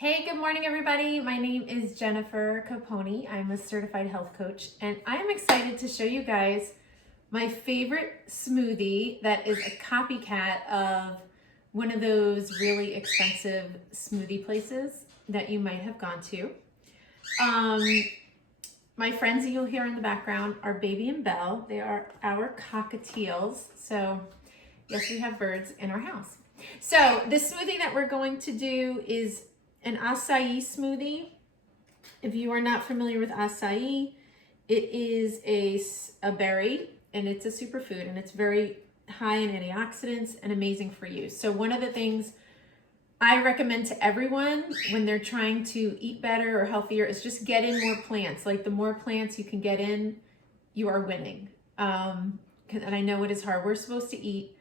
Hey, good morning, everybody. My name is Jennifer Caponi. I'm a certified health coach, and I'm excited to show you guys my favorite smoothie that is a copycat of one of those really expensive smoothie places that you might have gone to. My friends that you'll hear in the background are Baby and Belle. They are our cockatiels. So yes, we have birds in our house. So the smoothie that we're going to do is an acai smoothie. If you are not familiar with acai, it is a berry and it's a superfood and it's very high in antioxidants and amazing for you. So one of the things I recommend to everyone when they're trying to eat better or healthier is just get in more plants. Like the more plants you can get in, you are winning. And I know it is hard. We're supposed to eat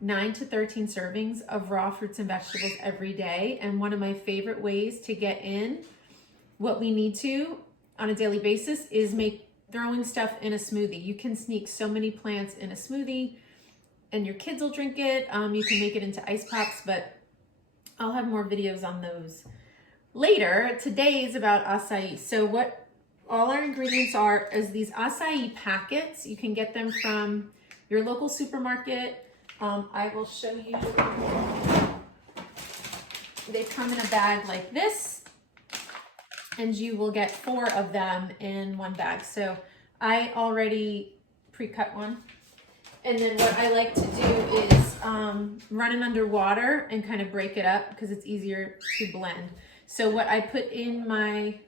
9 to 13 servings of raw fruits and vegetables every day. And one of my favorite ways to get in what we need to on a daily basis is throwing stuff in a smoothie. You can sneak so many plants in a smoothie and your kids will drink it. You can make it into ice pops, but I'll have more videos on those later. Today is about acai. So what all our ingredients are is these acai packets. You can get them from your local supermarket. I will show you. They come in a bag like this, and you will get 4 of them in one bag. So I already pre-cut one. And then what I like to do is run it under water and kind of break it up because it's easier to blend. So what I put in my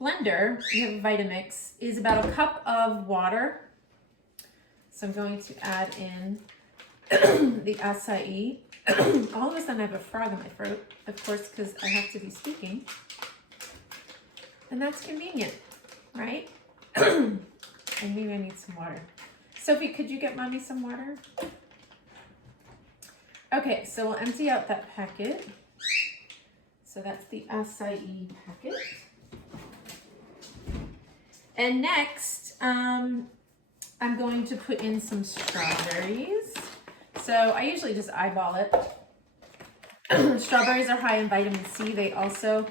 blender, we have a Vitamix, is about a cup of water. So I'm going to add in the acai. All of a sudden I have a frog in my throat, of course, because I have to be speaking. And that's convenient, right? And maybe I need some water. Sophie, could you get mommy some water? Okay, so we'll empty out that packet. So that's the acai packet. And next, I'm going to put in some strawberries. So I usually just eyeball it. Strawberries are high in vitamin C. They also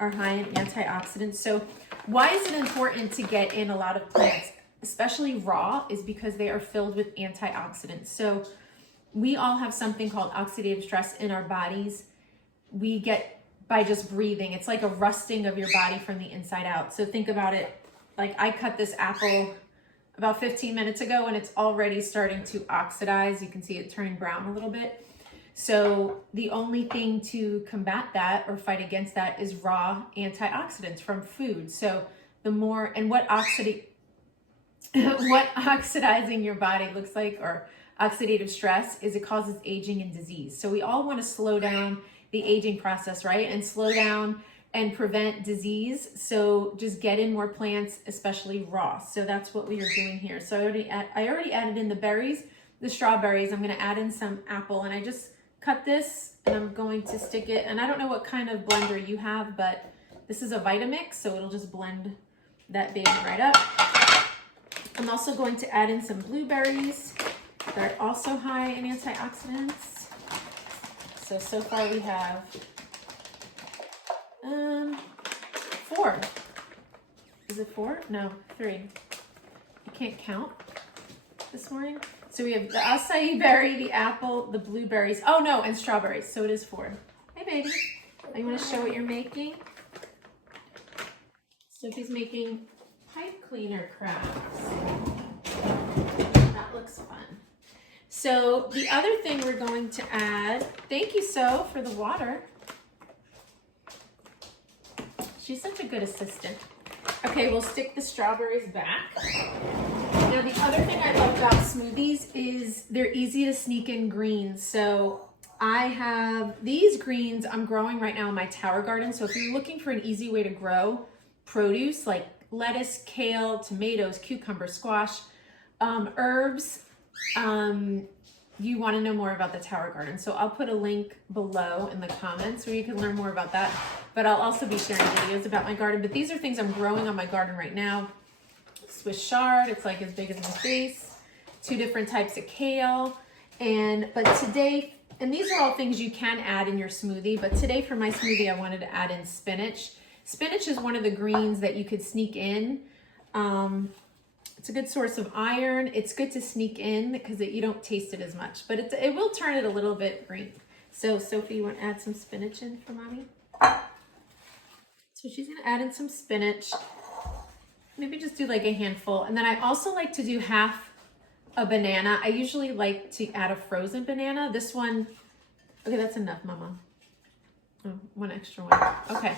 are high in antioxidants. So why is it important to get in a lot of plants, especially raw, is because they are filled with antioxidants. So we all have something called oxidative stress in our bodies. We get by just breathing. It's like a rusting of your body from the inside out. So think about it, like I cut this apple about 15 minutes ago and it's already starting to oxidize. You can see it turning brown a little bit. So the only thing to combat that or fight against that is raw antioxidants from food. So the more, and what oxidizing your body looks like, or oxidative stress, is it causes aging and disease. So we all want to slow down the aging process, right? And slow down and prevent disease. So just get in more plants, especially raw. So that's what we are doing here. So I already added in the berries, the strawberries. I'm going to add in some apple, and I just cut this and I'm going to stick it. And I don't know what kind of blender you have, but this is a Vitamix, so it'll just blend that baby right up. I'm also going to add in some blueberries that are also high in antioxidants. So far we have 4. Is it 4? No, 3. I can't count this morning. So we have the acai berry, the apple, the blueberries. Oh no, and strawberries. So it is 4. Hey baby, you want to show what you're making? Sophie's making pipe cleaner crafts. That looks fun. So the other thing we're going to add, thank you, So, for the water. She's such a good assistant. Okay, we'll stick the strawberries back. Now the other thing I love about smoothies is they're easy to sneak in greens. So I have these greens I'm growing right now in my tower garden. So if you're looking for an easy way to grow produce like lettuce, kale, tomatoes, cucumber, squash, herbs, you want to know more about the tower garden. So I'll put a link below in the comments where you can learn more about that. But I'll also be sharing videos about my garden. But these are things I'm growing on my garden right now. Swiss chard, it's like as big as my face. 2 different types of kale. But today And these are all things you can add in your smoothie, but today for my smoothie, I wanted to add in spinach. Spinach is one of the greens that you could sneak in. It's a good source of iron. It's good to sneak in because you don't taste it as much, but it will turn it a little bit green. So Sophie, you want to add some spinach in for mommy? So she's gonna add in some spinach. Maybe just do like a handful. And then I also like to do half a banana. I usually like to add a frozen banana. This one, okay, that's enough, Mama. Oh, one extra one, okay.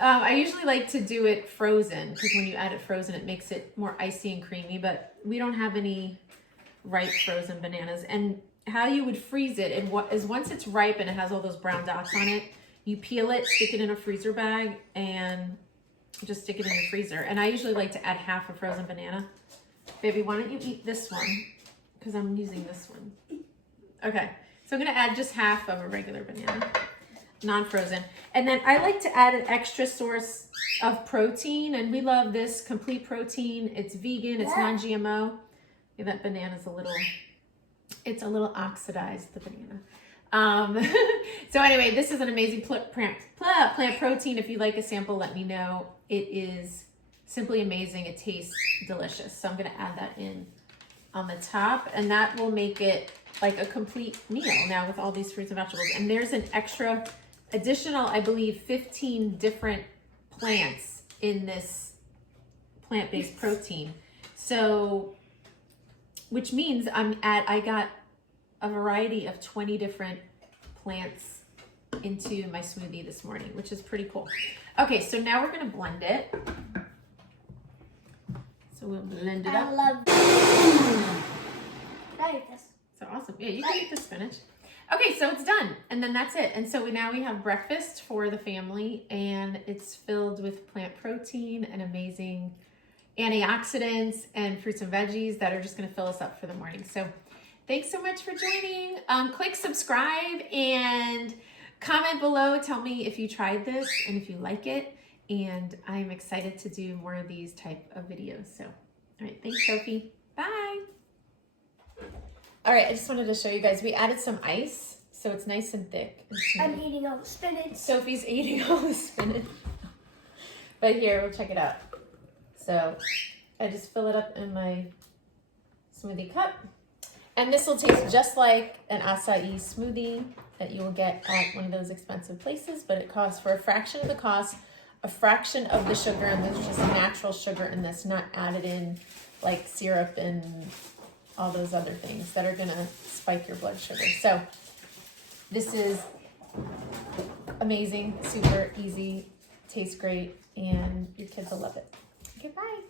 I usually like to do it frozen because when you add it frozen, it makes it more icy and creamy, but we don't have any ripe frozen bananas. And how you would freeze it is once it's ripe and it has all those brown dots on it, you peel it, stick it in a freezer bag, and just stick it in the freezer. And I usually like to add half a frozen banana. Baby, why don't you eat this one? Because I'm using this one. Okay, so I'm gonna add just half of a regular banana. Non-frozen. And then I like to add an extra source of protein, and we love this complete protein. It's vegan, it's non-GMO. Yeah, that banana's it's a little oxidized, the banana. So anyway, this is an amazing plant protein. If you like a sample, let me know. It is simply amazing. It tastes delicious. So I'm gonna add that in on the top, and that will make it like a complete meal now with all these fruits and vegetables. And there's an additional, I believe, 15 different plants in this plant-based protein. So, which means I got a variety of 20 different plants into my smoothie this morning, which is pretty cool. Okay, so now we're gonna blend it. So we'll blend it up. I love this. I like this. So awesome. Yeah, you can eat the spinach. Okay, so it's done. And then that's it. And so now we have breakfast for the family, and it's filled with plant protein and amazing antioxidants and fruits and veggies that are just gonna fill us up for the morning. So thanks so much for joining. Click subscribe and comment below. Tell me if you tried this and if you like it. And I'm excited to do more of these type of videos. So, all right, thanks, Sophie. Bye. All right, I just wanted to show you guys, we added some ice, so it's nice and thick. I'm eating all the spinach. Sophie's eating all the spinach. But here, we'll check it out. So I just fill it up in my smoothie cup. And this will taste just like an acai smoothie that you will get at one of those expensive places, but it costs for a fraction of the cost, a fraction of the sugar, and there's just natural sugar in this, not added in like syrup and all those other things that are gonna spike your blood sugar. So this is amazing, super easy, tastes great, and your kids will love it. Okay, bye.